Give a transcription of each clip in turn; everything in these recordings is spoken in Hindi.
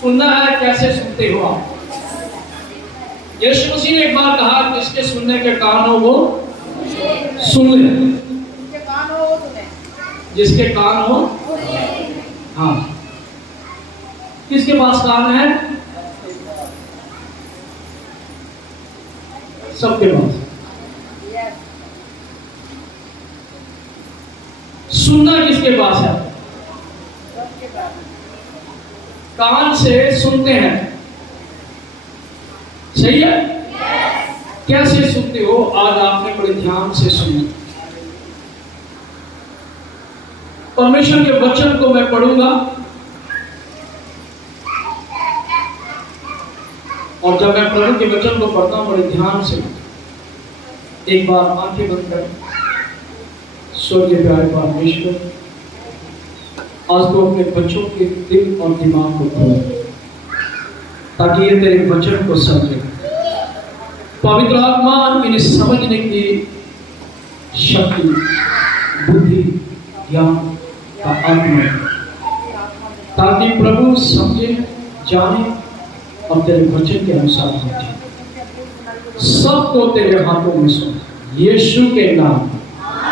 सुनना है, कैसे सुनते हो आप? यीशु मसीह ने एक बार कहा, जिसके सुनने के कान हो वो सुन ले, जिसके कान हो। हाँ, किसके पास कान है? सबके पास। सुनना किसके पास है? कान से सुनते हैं, सही है? कैसे सुनते हो? आज आपने बड़े ध्यान से सुना। परमेश्वर के वचन को मैं पढ़ूंगा और जब मैं प्रभु के वचन को पढ़ता हूं बड़े ध्यान से, एक बार आंखें बंद करें। स्वर्गीय प्यारे परमेश्वर, आज तो अपने बच्चों के दिल और दिमाग को खोल ताकि ये तेरे वचन को समझे। पवित्र आत्मा इन्हें समझने की शक्ति, बुद्धि, ज्ञान का आत्मा, ताकि प्रभु समझे, जाने और तेरे वचन के अनुसार समझे। सबको तेरे हाथों में सौंप यीशु के नाम।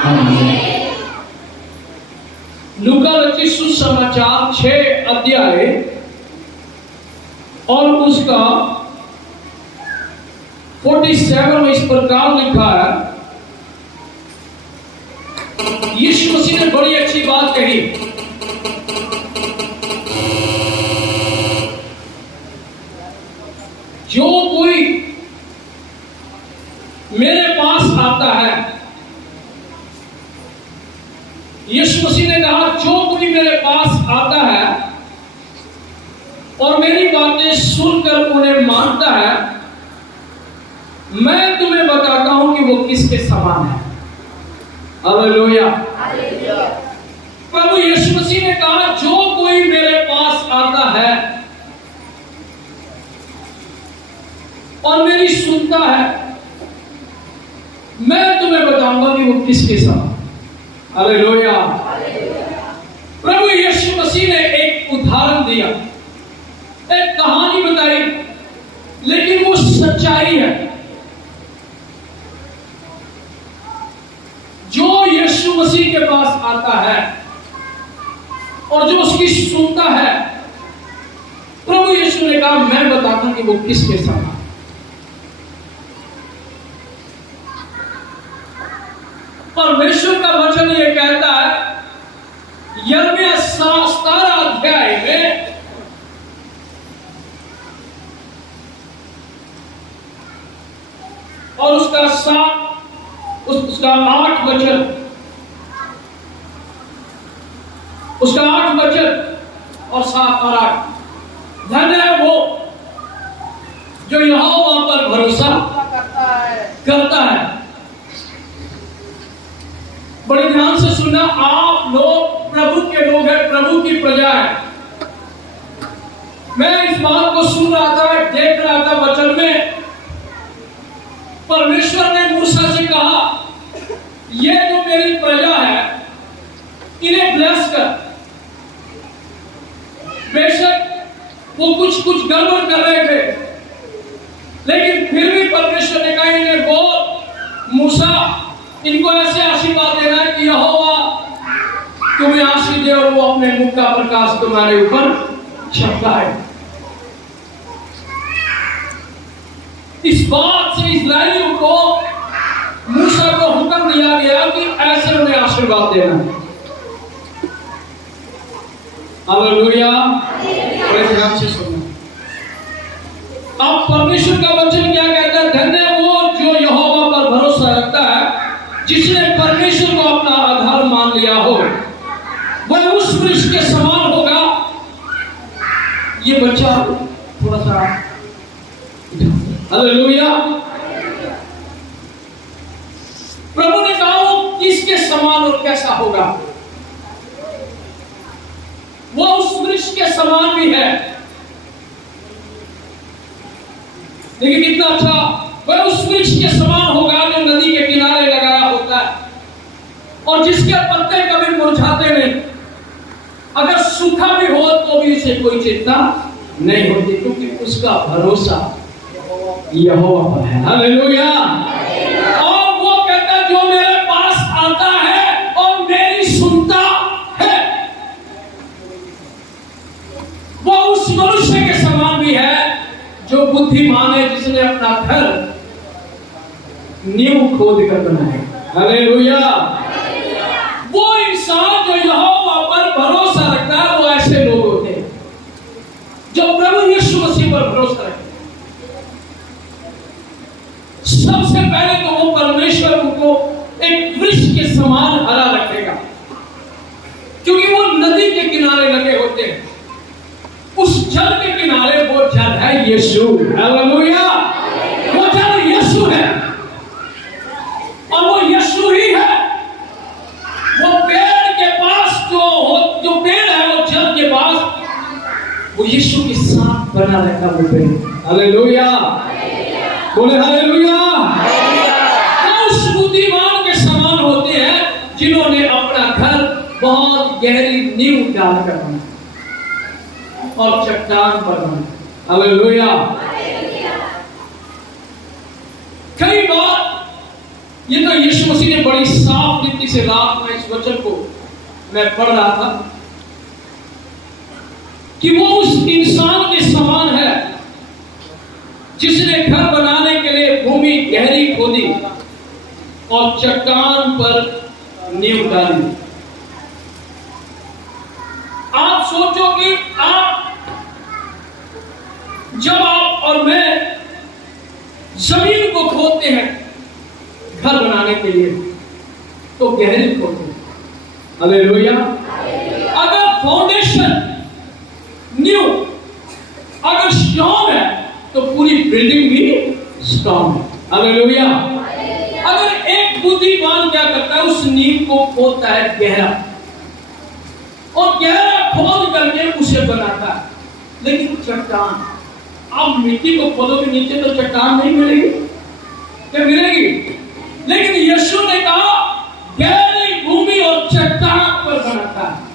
आमीन। लूका रचित सुसमाचार 6 अध्याय और उसका 47 में इस प्रकार लिखा है। यीशु मसीह ने बड़ी अच्छी बात कही। जो कोई मेरे पास आता है, यीशु मसीह ने कहा, जो कोई मेरे पास आता है और मेरी बातें सुनकर उन्हें मानता है, मैं तुम्हें बताता हूं कि वो किसके समान है। हालेलुया। प्रभु यीशु मसीह ने कहा, जो कोई मेरे पास आता है और मेरी सुनता है, मैं तुम्हें बताऊंगा कि वो किसके समान। हालेलुया। प्रभु यीशु मसीह ने एक उदाहरण दिया, एक कहानी बताई, लेकिन वो सच्चाई है। जो यीशु मसीह के पास आता है और जो उसकी सुनता है, प्रभु यीशु ने कहा, मैं बताता हूं कि वो किसके समान। परमेश्वर का वचन ये कहता है, यिर्मयाह 17 अध्याय में और उसका 8 वचन, उसका 8 वचन और 7 और 8। धन्य है वो जो यहोवा पर भरोसा करता है। बड़ी ध्यान से सुनना, आप लोग प्रभु के लोग हैं, प्रभु की प्रजा है। मैं इस बात को सुन रहा था, देख रहा था वचन में, परमेश्वर ने मूसा से कहा, ये जो मेरी प्रजा है इन्हें ब्लेस कर। बेशक वो कुछ गड़बड़ कर रहे थे, लेकिन फिर भी परमेश्वर ने कहा, इन्हें बोल मूसा, इनको ऐसे आशीर्वाद देना है कि यहोवा तुम्हें आशीष दे और वो अपने मुख का प्रकाश तुम्हारे ऊपर छपकाए। इस बात से इस्राएलियों को, मूसा को हुक्म दिया गया कि ऐसे उन्हें आशीर्वाद देना है। हालेलुया। बड़े ध्यान से सुनना। अब परमेश्वर का वचन क्या कहता है? धन्य है वो जो यहोवा पर भरोसा रखता है, जिसने परमेश्वर को अपना आधार मान लिया हो। वह उस वृक्ष के समान होगा। ये बच्चा थोड़ा सा, हालेलुया। प्रभु ने कहा वो किसके समान और कैसा होगा? वो उस वृक्ष के समान भी है, लेकिन कितना अच्छा, वह उस वृक्ष के समान होगा जो नदी के किनारे लगाया होता है और जिसके पत्ते कभी मुरझाते नहीं। अगर सूखा भी हो तो भी इसे कोई चिंता नहीं होती, क्योंकि उसका भरोसा यहोवा पर है। हालेलुया। और वो कहता है जो मेरे पास आता है और मेरी सुनता है, वो उस मनुष्य के समान भी है जो बुद्धिमान है, जिसने अपना घर नींव खोद कर बनाया। हालेलुया। वो इंसान जो यहोवा पर भरोसा रखता है, वो ऐसे लोग होते हैं जो प्रभु यीशु मसीह पर भरोसा रखते हैं। सबसे पहले तो वो परमेश्वर उनको एक वृक्ष के समान हरा रखेगा, क्योंकि वो नदी के किनारे लगे होते हैं। उस जल के किनारे वो जल है यीशु। हालेलुया। वो जल यीशु है और वो यीशु ही है। वो पेड़ के पास जो पेड़ है, वो जल के पास वो यीशु के साथ बना रहता वो पेड़। हालेलुया। बोले हालेलुया। उस बुद्धिमान के समान होते हैं जिन्होंने अपना घर बहुत गहरी नींव डालकर बनाया और चट्टान पर बनाया। हालेलुया। कई बार ये तो यीशु मसीह ने बड़ी साफ रीति से, रात में इस वचन को मैं पढ़ रहा था कि वो उस इंसान के समान है जिसने घर बनाने के लिए भूमि गहरी खोदी और चट्टान पर नींव डाली। आप सोचो कि जब आप और मैं जमीन को खोदते हैं घर बनाने के लिए, तो गहरी खोदते हैं। हालेलुया। अगर फाउंडेशन न्यू अगर स्ट्रॉन्ग है तो पूरी बिल्डिंग भी स्ट्रॉन्ग है। हालेलुया। अगर एक बुद्धिमान क्या करता है, उस नींव को खोदता है गहरा, और गहरा खोद करके उसे बनाता है। लेकिन चट्टान, आप मिट्टी को खोदोगे नीचे तो चट्टान नहीं मिलेगी, क्या मिलेगी? लेकिन यीशु ने कहा गहरी भूमि और चट्टान पर बनाता है।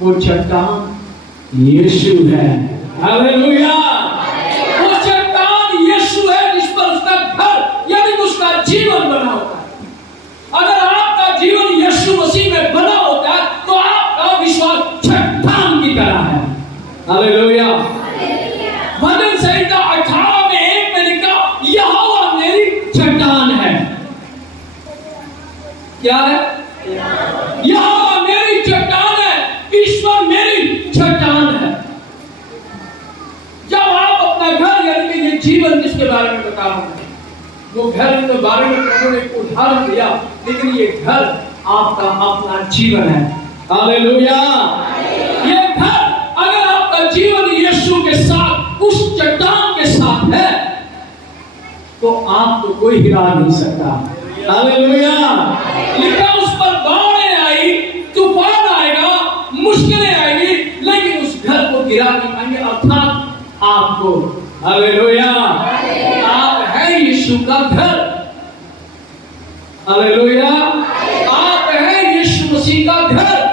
वो चट्टान यीशु है। हालेलुया। वो चट्टान यीशु है जिस पर उसका घर यानी उसका जीवन बना होता है। अगर आपका जीवन यीशु मसीह में बना होता है तो आपका विश्वास चट्टान की तरह है। हालेलुया। भजन संहिता 18 में 1 में लिखा, यहोवा मेरी चट्टान है। क्या है? यहोवा मेरी चट्टान है, ईश्वर मेरी चट्टान है। जब आप अपना घर यानी कि ये जीवन जिसके बारे में बता रहा हूं, वो घर के बारे में प्रभु ने उदाहरण दिया, लेकिन ये घर आपका अपना जीवन है। हालेलुया। ये घर अगर आपका जीवन यीशु के साथ, उस चट्टान के साथ है, तो आपको कोई हिला नहीं सकता। हालेलुया। लिखा उस पर बाढ़ें आई, तूफान आएगा, मुश्किलें आएगी, लेकिन उस घर को गिरा नहीं पाएंगे, अर्थात आपको। हालेलुया। आप है यीशु का घर। हालेलुया। आप है यीशु मसीह का घर।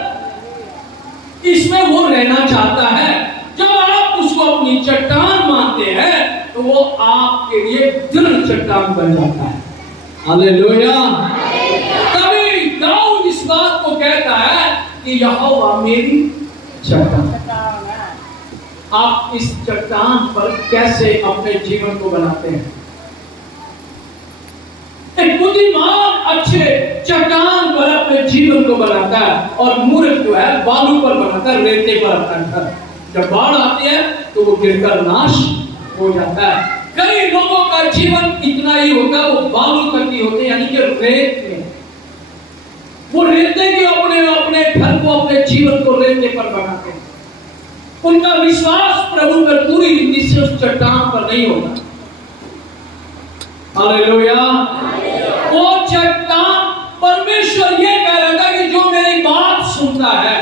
इसमें वो रहना चाहता है। जब आप उसको अपनी चट्टान मानते हैं तो वो आपके लिए दृढ़ चट्टान बन जाता है। हालेलुया। तभी दाऊद इस बात को कहता है कि यहोवा मेरी चट्टान। आप इस चट्टान पर कैसे अपने जीवन को बनाते हैं? एक बुद्धिमान अच्छे चट्टान पर अपने जीवन को बनाता है, और मूर्ख जो है बालू पर बनाता है, रेते पर अपना घर। जब बाढ़ आती है तो वो गिरकर नाश हो जाता है। कई लोगों का जीवन इतना ही होता है, वो बालू तक ही होते, यानी कि रेत में। वो रेते के अपने घर को, अपने जीवन को रेते पर बनाते हैं। उनका विश्वास प्रभु पर पूरी रीति से उस चट्टान पर नहीं होता। हालेलुया। वो चट्टान, परमेश्वर ये कह रहा था कि जो मेरी बात सुनता है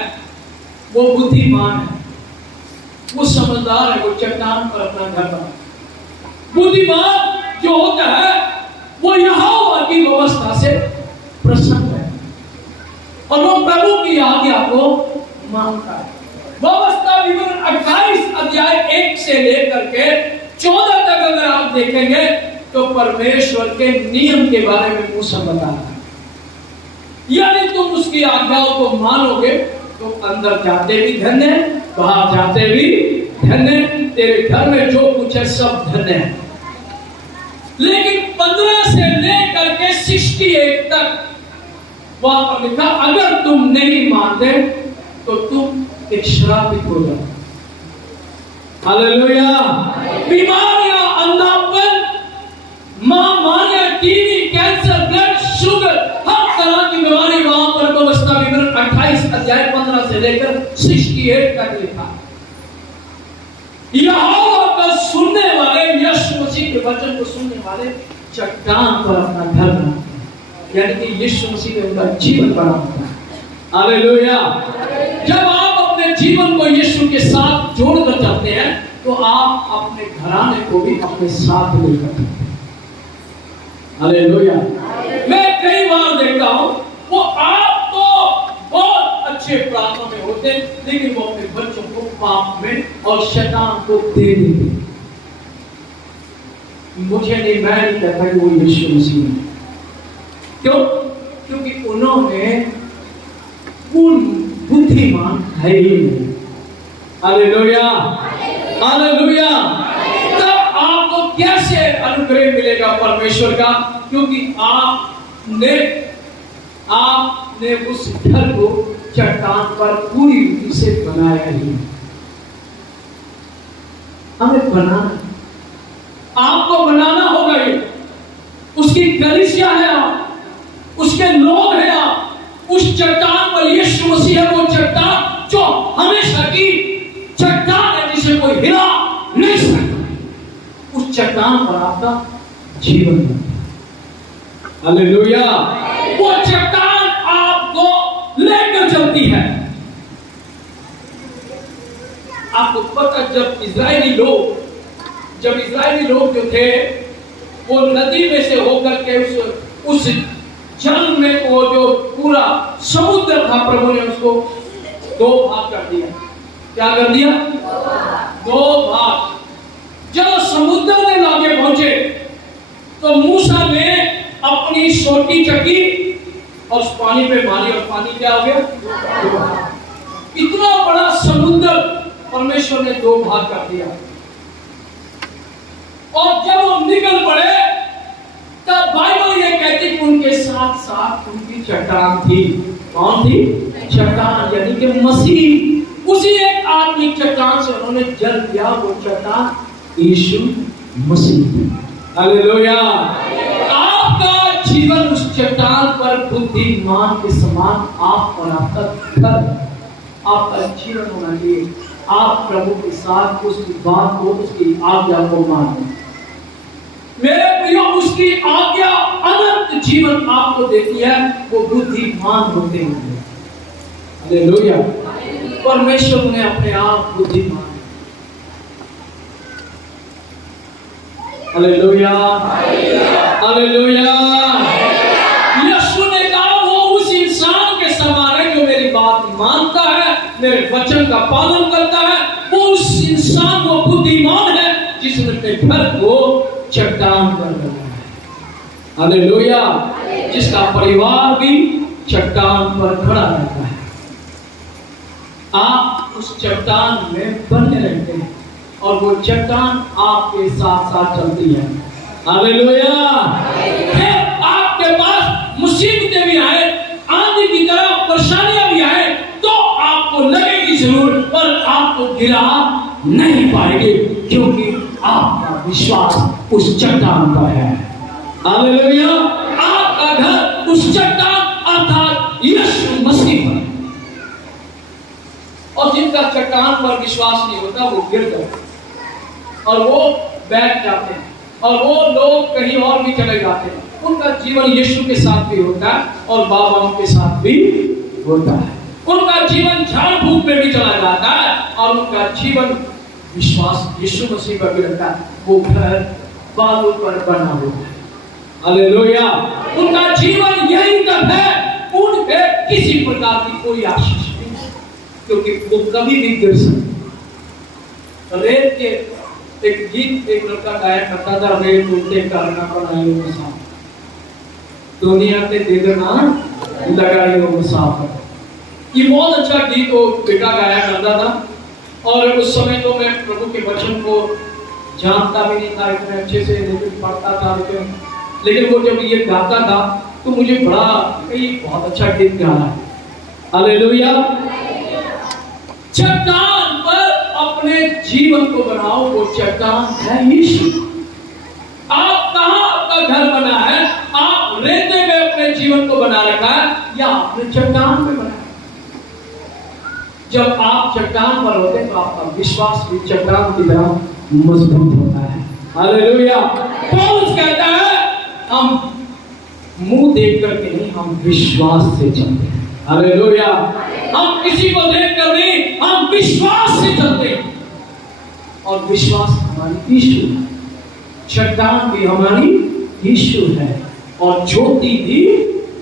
वो बुद्धिमान है, वो समझदार है, वो चट्टान पर अपना घर बनाता है। बुद्धिमान जो होता है वो यहोवा की व्यवस्था से प्रसन्न है और वो प्रभु की आज्ञा को मानता है। व्यवस्था विवरण 28 अध्याय 1 से लेकर के 14 तक अगर आप देखेंगे तो परमेश्वर के नियम के बारे में मूसा बता रहा है। यानी तुम उसकी आज्ञाओं को मानोगे तो अंदर जाते भी धन्य, बाहर जाते भी धन्य, तेरे घर में जो कुछ है सब धन्य है। लेकिन 15 से लेकर के 68 तक वहां पर लिखा, अगर तुम नहीं मानते तो तुम एक श्रापित हो जाओ। हालेलुया। बीमारियां, अंधापन, महामारियां, टीबी, कैंसर, ब्लड शुगर, हर तरह की बीमारी वहां पर व्यवस्था विवरण 28 अध्याय 15 से लेकर 68 तक लिखा। यहोवा का सुनने वाले, यीशु मसीह के वचन को सुनने वाले चट्टान पर अपना घर बनाते हैं, यानी कि यीशु मसीह ने उनका जीवन बनाता है। हालेलुया। जब आप अपने जीवन को यीशु के साथ जोड़कर चलते हैं तो आप अपने घराने को भी अपने साथ लेकर चलते हैं। हालेलुया। मैं कई बार देखता हूं वो आप तो बहुत अच्छे प्रार्थना में होते हैं, लेकिन वो अपने बच्चों को पाप में और शैतान को दे देते। मुझे नहीं, मैं नहीं कहता कि वो यीशु मसीह है। क्यों? क्योंकि उन्होंने उन बुद्धिमान है ही नहीं। Hallelujah, hallelujah. तब आपको कैसे अनुग्रह मिलेगा परमेश्वर का? क्योंकि आपने उस घर को चट्टान पर पूरी रीति से बनाया ही। हमें बनाना, आपको बनाना होगा। ये उसकी कलीसिया है, आप उसके लोग हैं। आप उस चट्टान पर यीशु मसीह है, वो चट्टान जो हमेशा की चट्टान है, जिसे कोई हिला नहीं सकता। उस चट्टान पर आपका जीवन है। हालेलुया। वो चट्टान आपको लेकर चलती है। आपको पता, जब इजरायली लोग जो थे वो नदी में से होकर के उस जल में, वो जो पूरा समुद्र था, प्रभु ने उसको 2 भाग कर दिया। क्या कर दिया? 2 भाग। जब समुद्र में लागे पहुंचे तो मूसा ने अपनी छोटी चक्की और उस पानी पे मारी, और पानी क्या हो गया? इतना बड़ा समुद्र परमेश्वर ने 2 भाग कर दिया। और जब वो निकल पड़े तब बाइबल ये कहती कि उनके साथ साथ उनकी चट्टान थी। कौन थी? चट्टान, यानी कि मसीह। उसी एक आत्मिक चट्टान से उन्होंने जल दिया, वो चट्टान यीशु मसीह। हालेलुया। आपका जीवन उस चट्टान पर बुद्धिमान के समान आप और आपका घर, आपका जीवन होना चाहिए। आप प्रभु के साथ उसकी बात को, उसकी आज्ञा को मानें। मेरे प्रियो, उसकी आज्ञा अनंत जीवन आपको देती है। वो बुद्धिमान होते हैं। हालेलुया। परमेश्वर ने अपने आप बुद्धिमान। Hallelujah, hallelujah. यीशु ने कहा वो उस इंसान के समान है जो मेरी बात मानता है, मेरे वचन का पालन करता है। वो उस इंसान, वो बुद्धिमान है जिसने अपने घर को चट्टान पर बनाया है। हालेलुया। जिसका परिवार भी चट्टान पर खड़ा रहता है। आप उस चट्टान में बने रहते हैं और वो चट्टान आपके साथ साथ चलती है। हालेलुया। फिर आपके पास मुसीबतें भी आए, आंधी की तरह परेशानियां भी आए, तो आपको लगेगी जरूर, पर आपको गिरा नहीं पाएंगे, क्योंकि आपका विश्वास उस चट्टान पर है। हालेलुया। आपका घर उस चट्टान अर्थात यीशु मसीह पर। और जिनका चट्टान पर विश्वास नहीं होता वो गिर जाते और वो बैठ जाते हैं, और वो लोग कहीं और भी चले जाते हैं। उनका जीवन यीशु के साथ भी होता है और बाबाओं के साथ भी होता है। उनका जीवन झाड़ फूक में भी चला जाता है और उनका जीवन विश्वास यीशु मसीह पर भी रहता है। वो घर बालों पर बना हुआ है। हालेलुया। उनका जीवन यही तक है, उन पे किसी प्रकार की कोई आशीष नहीं। क्योंकि वो कभी भी गिर सकता। रेत के एक गीत एक लड़का गाया करता था, रेत उल्टे करना बनाई वो साफ, दुनिया के देना लगाई वो साफ। ये बहुत अच्छा गीत वो बेटा गाया करता था। और उस समय तो मैं प्रभु के वचन को जानता भी नहीं था इतने अच्छे से, लेकिन पढ़ता था। लेकिन वो जब ये गाता था तो मुझे बड़ा बहुत अच्छा गीत गाना है। हालेलुया। चट्टान पर अपने जीवन को बनाओ, वो चट्टान है यीशु। आप कहां आपका घर बना है? आप रेते में अपने जीवन को बना रखा है या आपने चट्टान में बनाया? जब आप चट्टान पर होते हैं तो आपका विश्वास भी चट्टान की तरह मजबूत होता है। हालेलुया। पौलुस कहता है हम मुंह देख करके नहीं, हम विश्वास से चलते हैं। हालेलुया। हम किसी को देखकर नहीं, हम विश्वास से चलते हैं। और विश्वास हमारी यीशु है, चट्टान भी हमारी यीशु है, और ज्योति भी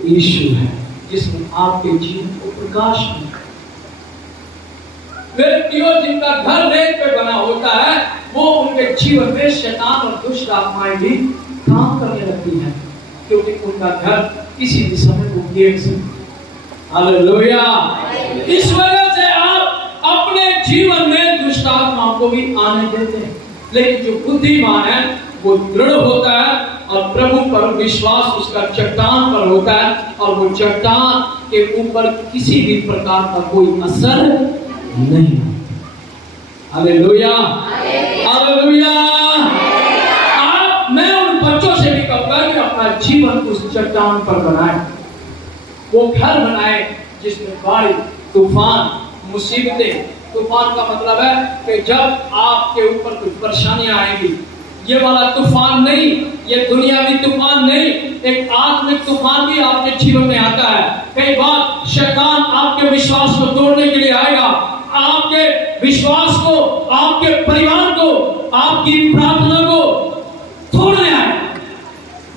यीशु है जिसमें आपके जीवन को प्रकाश मिले। व्यक्तियों जिनका घर रेत पे बना होता है, वो उनके जीवन में शैतान और दुष्ट आत्माएं भी काम करने लगती हैं, क्योंकि उनका घर किसी भी समय को गिर सकता है। हालेलुया। इस वजह से आप अपने जीवन में दुष्ट आत्माओं को भी आने देते हैं, लेकिन जो बुद्धिमान है वो दृढ़ होता है और प्रभु पर विश्वास उसका चट्टान पर होता है, और वो चट्टान के ऊपर किसी भी प्रकार का कोई असर नहीं। हालेलुया। हालेलुया। मैं उन बच्चों से भी कहूंगा कि अपना जीवन उस चट्टान पर बनाए, वो घर बनाए जिसमें बाढ़, तूफान, मुसीबतें। तूफान का मतलब है कि जब आपके ऊपर कुछ परेशानियां आएंगी, ये वाला तूफान नहीं, ये दुनियावी तूफान नहीं, एक आत्मिक तूफान भी आपके जीवन में आता है। कई बार शैतान आपके विश्वास को तोड़ने के लिए आएगा, आपके विश्वास को, आपके परिवार को, आपकी प्रार्थना को तोड़ने आएगा।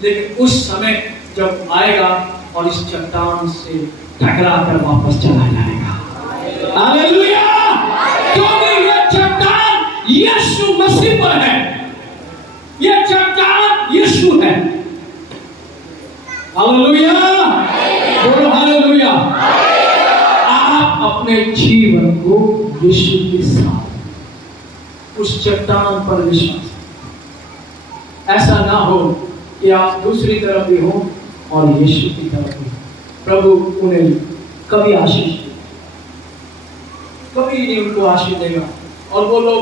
लेकिन उस समय जब आएगा और इस चट्टान से टकरा कर वापस चला जाएगा। हालेलुया। क्योंकि यह चट्टान यीशु मसीह पर है, यह चट्टान यीशु है। हालेलुया। बोलो हालेलुया। आप अपने जीवन को यीशु के साथ उस चट्टान पर विश्वास, ऐसा ना हो कि आप दूसरी तरफ भी हो और यीशु की तरफ भी। प्रभु उन्हें कभी आशीष, कभी नहीं उनको आशीष देगा, और वो लोग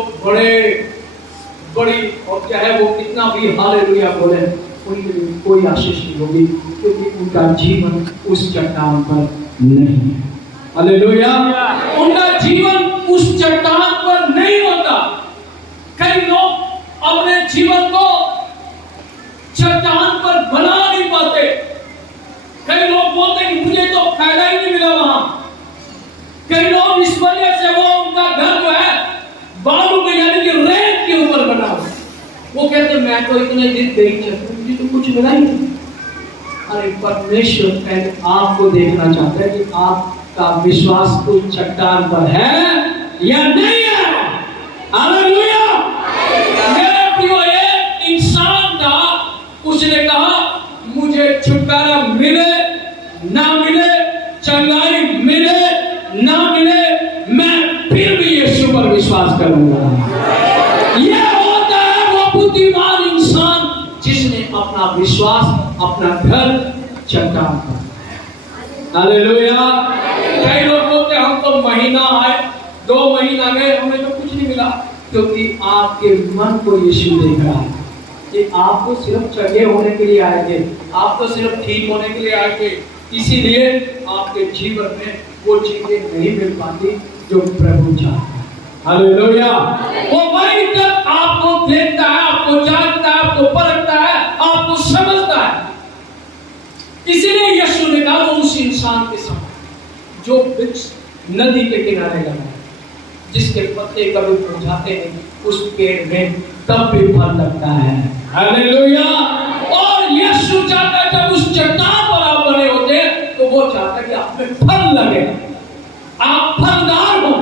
बड़ी और क्या है, वो कितना भी हालेलुया बोले, उनके लिए कोई आशीष नहीं होगी, क्योंकि उनका जीवन उस चट्टान पर नहीं है। हालेलुया। उनका जीवन उस चट्टान पर नहीं होता। कई लोग अपने जीवन को चट्टान पर बना नहीं पाते। कई लोग बोलते हैं कि मुझे तो फायदा ही नहीं मिला वहां। कई लोग इस वजह से वो उनका घर जो है बालू में, यानी कि रेत के ऊपर बना हुआ। वो कहते मैं तो इतने दिन गई चलती, मुझे तो कुछ मिला ही नहीं। अरे परमेश्वर पहले आपको देखना चाहता है कि आपका विश्वास उस चट्टान पर है या नहीं है। हालेलुया। मेरे प्रियो, एक इंसान था, उसने कहा मुझे छुटकारा मिले ना मिले, चंगाई मिले ना मिले, मैं फिर भी यीशु पर विश्वास करूंगा। यह होता है वो बुद्धिमान इंसान जिसने अपना विश्वास, अपना घर चट्टान पर। हालेलुया। कई लोग बोलते हम तो महीना आए, 2 महीना गए, हमें तो कुछ नहीं मिला, क्योंकि आपके मन को यीशु देख रहा है कि आपको सिर्फ चंगे होने के लिए आए थे, आपको सिर्फ ठीक होने के लिए आए थे, इसीलिए आपके जीवन में वो चीजें नहीं मिल पाती जो प्रभु चाहता है। हालेलुया। वो वहीं तक आपको देखता है, आपको जानता है, आपको परखता है, आपको समझता है। इसीलिए यीशु ने कहा वो उस इंसान के साथ जो वृक्ष नदी के किनारे लगा है, जिसके पत्ते कभी मुरझाते नहीं, उस पेड़ में तब भी फल लगता है। हालेलुया। और यीशु चाहता है जब उस चट्टान पर आप बने होते हैं तो वो चाहता है कि आप में फल लगे, आप फलदार हो।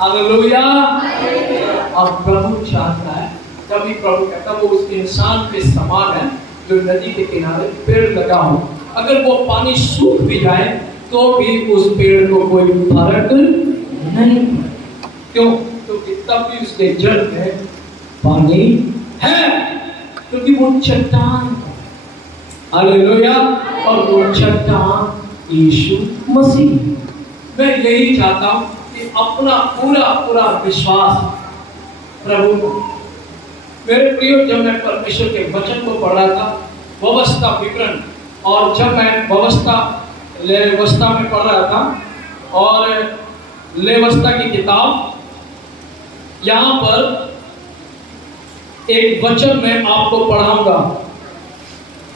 हालेलुया। और प्रभु चाहता है, तभी प्रभु कहता है वो उस इंसान के समान है जो नदी के किनारे पेड़ लगा हो, अगर वो पानी सूख भी जाए तो भी उस पेड़ को कोई फर्क नहीं। क्यों? क्योंकि तब भी उसके जड़ में पानी है, क्योंकि वो चट्टान, हालेलुया। और वो चट्टान यीशु मसीह। मैं यही चाहता हूं कि अपना पूरा पूरा विश्वास प्रभु को। मेरे प्रियो, जब मैं परमेश्वर के वचन को पढ़ रहा था, व्यवस्था विवरण, और जब मैं व्यवस्था में पढ़ रहा था और लेवस्था की किताब, यहाँ पर एक वचन मैं आपको पढ़ाऊंगा,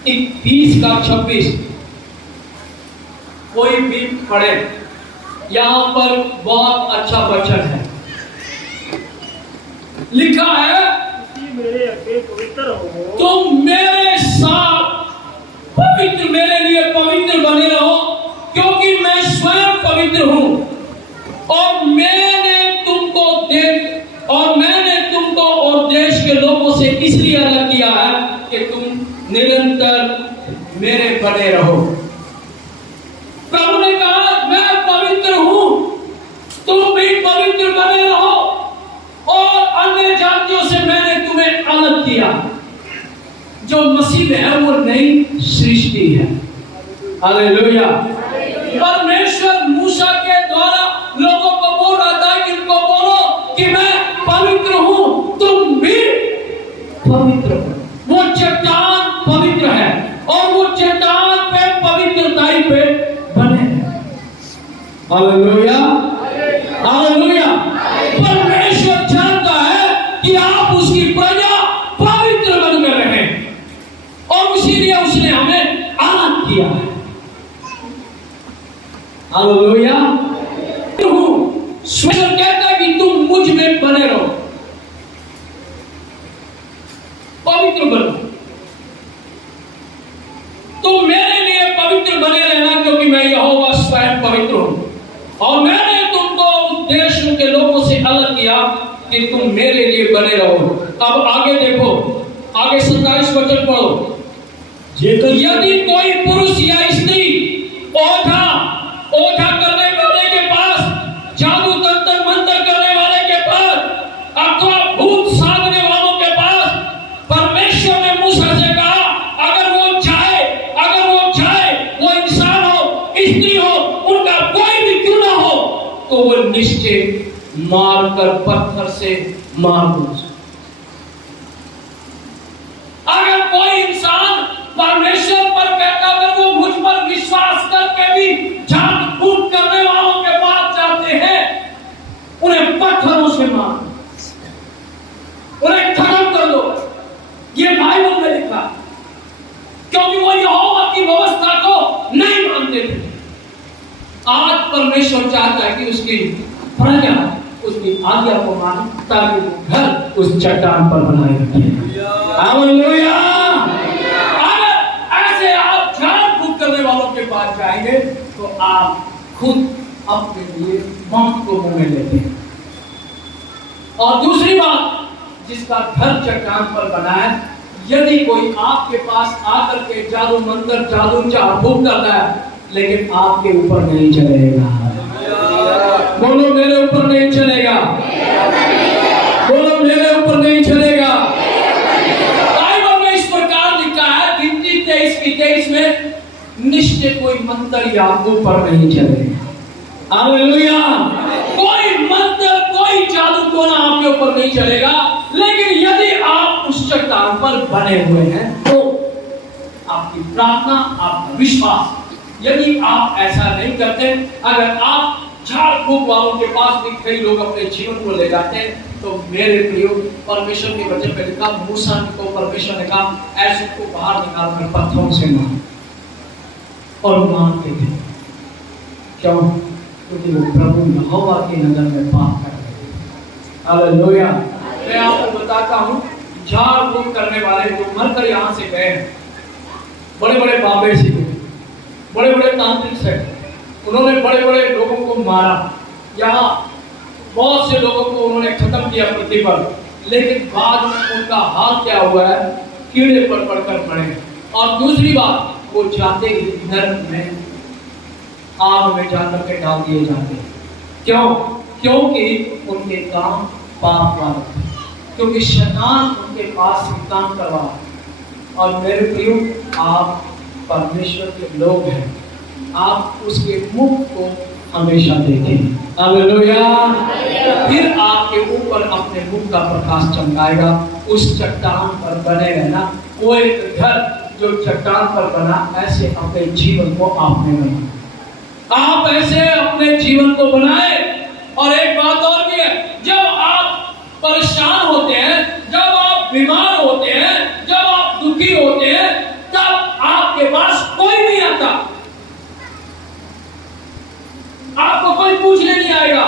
20 का 26, कोई भी पढ़े। यहाँ पर बहुत अच्छा वचन है, लिखा है, मेरे अगे पवित्र हो, तुम मेरे साथ पवित्र, मेरे लिए पवित्र बने रहो, क्योंकि मैं स्वयं पवित्र हूं। और मैंने तुमको और देश के लोगों से इसलिए अलग किया है कि तुम निरंतर मेरे बने रहो। प्रभु ने कहा मैं पवित्र हूं, तुम भी पवित्र बने रहो, और अन्य जातियों से मैंने तुम्हें अलग किया। जो मसीह में है वो नई सृष्टि है, हालेलुया। परमेश्वर मूसा के द्वारा लोगों को बोल रहा था कि इनको बोलो कि मैं पवित्र हूं, तुम भी पवित्र हो। वो चट्टान पवित्र है और वो चट्टान पे पवित्रताई पे बने हैं, हालेलुया, हालेलुया। परमेश्वर जानता है कि आप उसकी प्रजा पवित्र बनकर रहें, और इसीलिए उसने हमें अलग किया है, हालेलुया। स्वयं कहता है कि तुम मुझ में बने रहो, पवित्र बनो। तुम मेरे लिए पवित्र बने रहना, क्योंकि मैं यहोवा स्वयं पवित्र हूं, और मैंने तुमको देशों के लोगों से अलग किया कि तुम मेरे लिए बने रहो। अब आगे देखो, आगे 27 वचन पढ़ो। यदि कोई पुरुष या स्त्री ओझा करने वाले के पास, जादू तंत्र मंत्र करने वाले के पास, अथवा भूत साधने वालों के पास, परमेश्वर ने मूसा से कहा अगर वो चाहे, वो इंसान हो, स्त्री हो, उनका कोई भी क्यों ना हो, तो वो निश्चय मारकर पत्थर से मार दो। अगर कोई इंसान परमेश्वर पर कहता, अगर वो मुझ पर विश्वास करके भी झाड़ फूक करने वालों के पास जाते हैं, उन्हें पत्थरों से मार, उन्हें खत्म कर दो। ये बाइबल में लिखा, क्योंकि वो यहोवा की व्यवस्था को नहीं मानते थे। आज परमेश्वर चाहता है कि उसकी प्रजा उसकी आज्ञा को माने, ताकि वो घर उस चट्टान पर बनाए रखे, हालेलुया। करने वालों के पास जाएंगे तो आप खुद अपने लिए मौत को मुंह में लेते हैं। और दूसरी बात, जिसका घर चट्टान पर बना है, यदि कोई आपके पास आकर के जादू मंत्र, जादू झाड़ फूक करता है, लेकिन आपके ऊपर नहीं चलेगा, बोलो मेरे ऊपर नहीं चलेगा, बोलो मेरे ऊपर नहीं चलेगा। बाइबल में इस प्रकार लिखा है, गिनती 23 में, निश्चय कोई मंत्र आपको पर नहीं चलेगा, हालेलुया। कोई मंत्र, कोई जादू टोना आपके ऊपर नहीं चलेगा। लेकिन यदि आप उस चट्टान पर बने हुए हैं तो आपकी प्रार्थना, आपका विश्वास, यदि आप ऐसा नहीं करते, अगर आप झाड़ फूक वालों के पास भी कई लोग अपने जीवन को ले जाते हैं, तो मेरे प्रियो, परमेश्वर के वचन में लिखा, मूसा को परमेश्वर ने कहा ऐसे को बाहर निकालकर पत्थरों से मार, और मानते थे। क्यों? क्योंकि वो प्रभु यहोवा की नजर में पाप कर रहे थे, हालेलुया। मैं आपको बताता हूँ, झाड़ फूक करने वाले जो मरकर यहाँ से गए, बड़े बड़े बाबे से, बड़े बड़े तांत्रिक से, उन्होंने बड़े बड़े लोगों को मारा। यहाँ बहुत से लोगों को उन्होंने खत्म किया पृथ्वी पर, लेकिन बाद में उनका हाल क्या हुआ है, कीड़े पर पड़कर मरे। और दूसरी बात, वो जाते ही नरक में आग में जाकर के डाल दिए जाते हैं। क्यों? क्योंकि उनके काम पाप वाले थे, क्योंकि शैतान उनके पास से काम करवा। और मेरे प्रियो, आप परमेश्वर के लोग हैं, आप उसके मुख को हमेशा देखें। हालेलुया। फिर आपके ऊपर अपने मुख का प्रकाश चमकाएगा। उस चट्टान पर बने रहना। वो एक घर जो चट्टान पर बना, ऐसे अपने जीवन को आपने बनाया। आप ऐसे अपने जीवन को बनाए। और एक बात और भी है, जब आप परेशान होते हैं, जब आप बीमार होते हैं, जब आप दुखी होते हैं, तब आपके पास कोई नहीं आता, आपको कोई पूछने नहीं आएगा,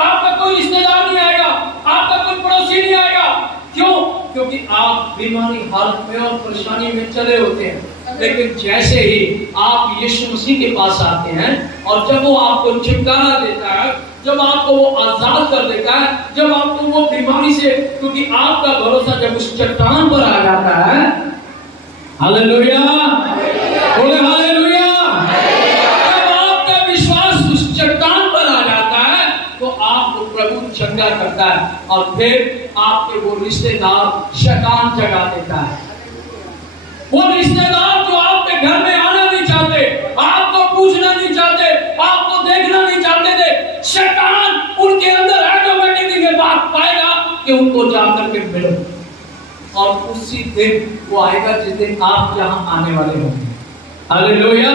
आपका कोई रिश्तेदार नहीं आएगा, आपका कोई पड़ोसी नहीं आएगा। क्यों? क्योंकि आप बीमारी हालत में और परेशानी में चले होते हैं। लेकिन जैसे ही आप यीशु मसीह के पास आते हैं और जब वो आपको छुटकारा देता है, जब आपको वो आजाद कर देता है, जब आपको वो बीमारी से, क्योंकि आपका भरोसा जब उस चट्टान पर आ जाता है, हालेलुया, बोले हालेलुया, जब आपका विश्वास उस चट्टान पर आ जाता है तो आपको प्रभु चंगा करता है। और फिर आपके वो रिश्तेदार शैतान जगा देता है। वो रिश्तेदार जो आपके घर में आना नहीं चाहते, आपको पूछना नहीं चाहते, आपको देखना नहीं चाहते थे, शैतान उनके अंदर ऑटोमेटिकली बात पाएगा कि उनको जाकर के मिलो। और उसी दिन वो आएगा जिस दिन आप यहाँ आने वाले होंगे। हालेलुया।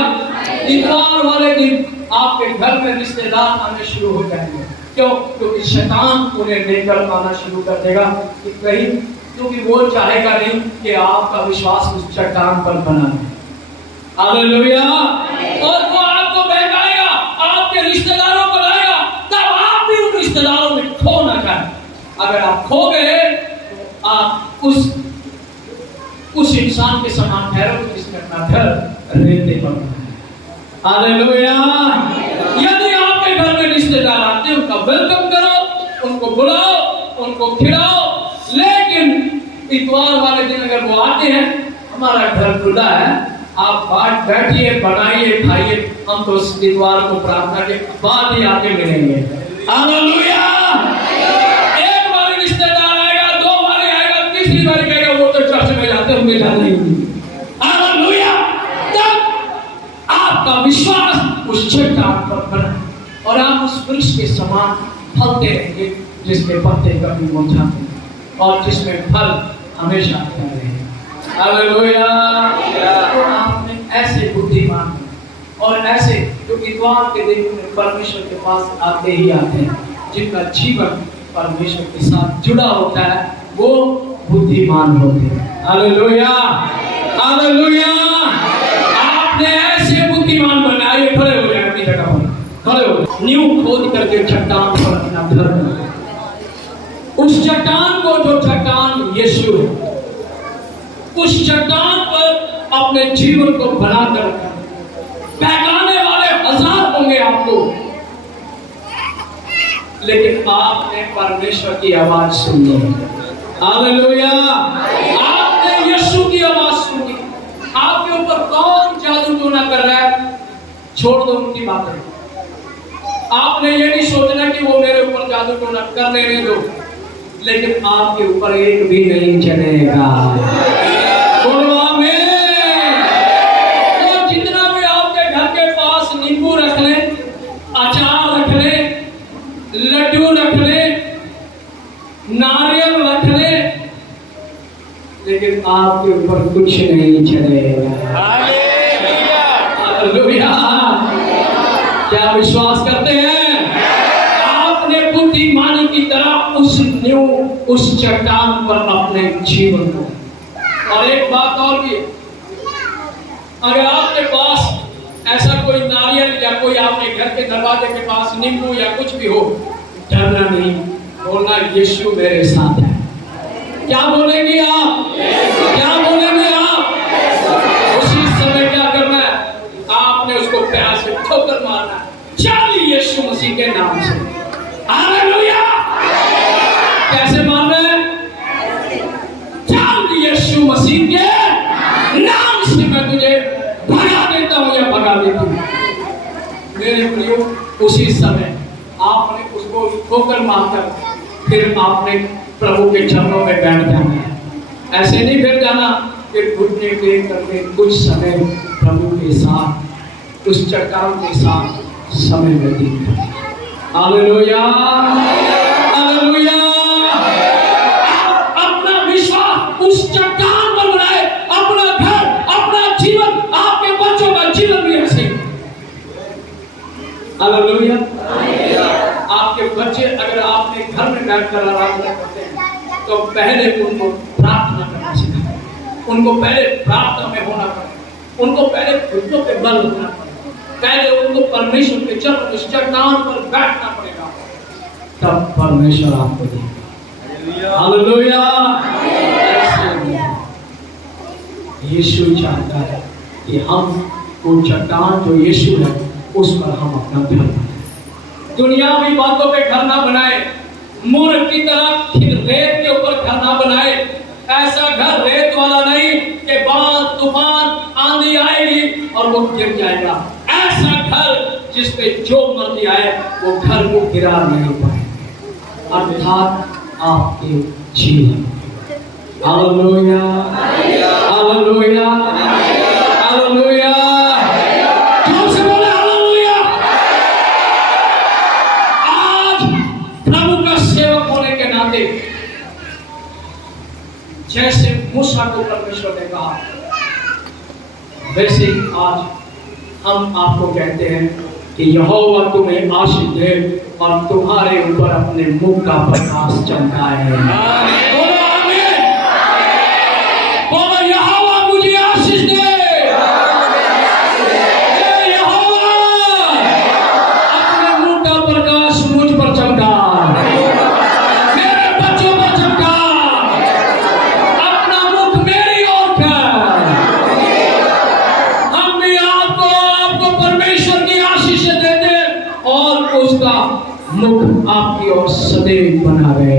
इतवार वाले दिन आपके घर में रिश्तेदार आने शुरू हो जाएंगे। क्यों? क्योंकि शैतान उन्हें लेकर आना शुरू कर देगा कि कहीं, क्योंकि वो चाहेगा नहीं कि आपका विश्वास उस चट्टान पर बना है। हालेलुया। और वो आपको बहकाएगा, आपके रिश्तेदारों को लाएगा, तब आप भी उन रिश्तेदारों में खो ना जाए। अगर आप खो गए तो आप उस इंसान के समान ठहरोगे जिसने अपना घर रेते पर बनाया। हालेलुया। यदि आपके घर में रिश्तेदार आते हैं, उनका वेलकम करो, उनको बुलाओ, उनको खिलाओ। लेकिन इतवार वाले दिन अगर वो आते हैं, हमारा घर खुला है, आप बात बैठिए, बनाइए, खाइए, हम तो उस इतवार को प्रार्थना के बाद ही आके मिलेंगे। हालेलुया। एक बार रिश्तेदार आएगा, दो बार आएगा, तीसरी बार कहेगा वो तो चर्च में जाते होंगे, जाते नहीं। हालेलुया। तब आपका विश्वास उस चट्टान पर बना और आप उस वृक्ष के समान फलते रहेंगे, जिसके पत्ते कभी मुरझाते और जिसमें फल हमेशा आता रहेगा। हालेलुया। तो आपने ऐसे बुद्धिमान और ऐसे जो इतवार के दिन परमेश्वर के पास आते ही आते हैं, जिनका जीवन परमेश्वर के साथ जुड़ा होता है, वो बुद्धिमान होते हैं। हालेलुया। हालेलुया। आपने ऐसे बुद्धिमान बनाए। खड़े हो जाए अपनी जगह पर, खड़े हो। नींव खोद करके चट्टान पर अपना घर बनाए। उस चट्टान को, जो चट्टान यीशु है, उस चट्टान पर अपने जीवन को बनाकर बहकाने वाले हजार होंगे आपको, लेकिन आपने परमेश्वर की आवाज सुनी। हालेलुया। आपने यीशु की आवाज सुनी। आपके ऊपर कौन जादू टोना कर रहा है, छोड़ दो उनकी बातें। आपने ये नहीं सोचना कि वो मेरे ऊपर जादू टोना कर लेने दो, लेकिन आपके ऊपर एक भी नहीं चलेगा। बोलो आमीन। तो जितना भी आपके घर के पास नींबू रख ले, अचार रख ले, लड्डू रख ले, नारियल रख ले, लेकिन आपके ऊपर कुछ नहीं चलेगा। हालेलुया। क्या विश्वास करते हैं? आपने बुद्धिमानी की तरह उस चट्टान पर अपने जीवन को। और एक बात और भी, अगर आपके पास ऐसा कोई नारियल या कोई आपके घर के दरवाजे के पास नींबू या कुछ भी हो, डरना नहीं, बोलना यीशु मेरे साथ है। क्या बोलेंगे आप? क्या बोलेंगे आप? उसी समय क्या करना है? आपने उसको प्यार से ठोकर मारना, चल यीशु मसीह के नाम से। हालेलुया। कैसे मान रहे हैं? चल यीशु मसीह के नाम से मैं तुझे भगा देता हूं या भगा देती हूं। मेरे प्रियो, उसी समय आपने उसको ठोकर मारकर फिर आपने प्रभु के चरणों में बैठ जाना है। ऐसे नहीं फिर जाना, फिर घुटने टेक करके कुछ समय प्रभु के साथ, उस चट्टान के साथ समय व्यतीत करें। Hallelujah, hallelujah. अपना विश्वास उस चट्टान पर बनाए, अपना घर, अपना जीवन, आपके बच्चों का जीवन भी ऐसे। हालेलुया। आपके बच्चे अगर आपने घर में बैठकर आराधना करते हैं तो पहले उनको प्रार्थना करना सिखाएं, उनको पहले प्रार्थना में होना पड़े, उनको पहले घुटनों पे बल होना पड़े, पहले उनको परमेश्वर के चरण उस चट्टान पर बैठना पड़ेगा, तब परमेश्वर आपको देगा। हालेलुया। यीशु चाहता है कि हम वो चट्टान जो यीशु है उस पर हम अपना घर बनाए, दुनियावी बातों पे घर ना बनाए, मूर्ख की तरह रेत के ऊपर घर ना बनाए। ऐसा घर रेत वाला नहीं कि बाढ़ तूफान आंधी आएगी और वो गिर जाएगा। ऐसा घर जिस पे जो मर्जी आए वो घर को गिरा नहीं पाए, अर्थात आपके जीवन। Hallelujah, hallelujah, hallelujah. जोर से बोले हालेलुया। आज प्रभु का सेवक होने के नाते जैसे मूसा को परमेश्वर ने कहा, वैसे ही आज हम आपको कहते हैं कि यहोवा तुम्हें आशीष दे और तुम्हारे ऊपर अपने मुख का प्रकाश चमकाए। बोलो आमीन। बोलो यहोवा मुझे आशीष दे। यहोवा अपने मुख का प्रकाश मुझ पर चमका, मेरे बच्चों पर चमका, अपना मुख मेरी ओर कर। हम भी आपको परमेश्वर की आशीष देते और उसका मुख आपकी ओर सदैव बना रहे।